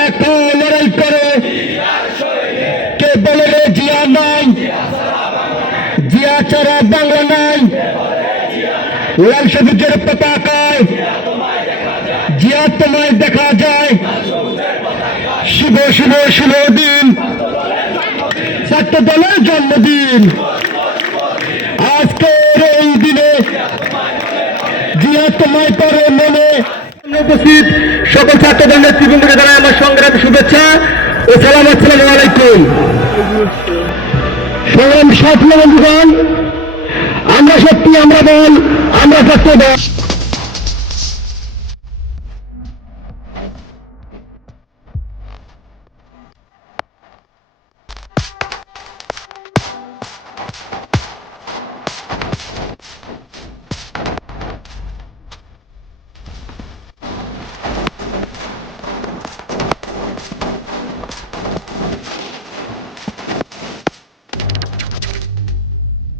এক লড়াই করে কে বলে জিয়া নাই? জিয়া ছাড়া বাংলা নাই। লাল সবুজের পতাকায় জিয়া তোমায় দেখা যায়। শুভ শুভ শুভ দিন। ছাত্র দলের জন্মদিন। আজকের এই দিনে জিয়া তোমায় পরে মনে উপস্থিত সকল ছাত্রদের নেতৃবৃন্দকে জানাই আমার সংগ্রাম শুভেচ্ছা ও সালাম, আসসালাম আলাইকুম। সংগ্রাম সাথী বন্ধুগণ, আমরা সত্যি, আমরা বল, আমরা সত্য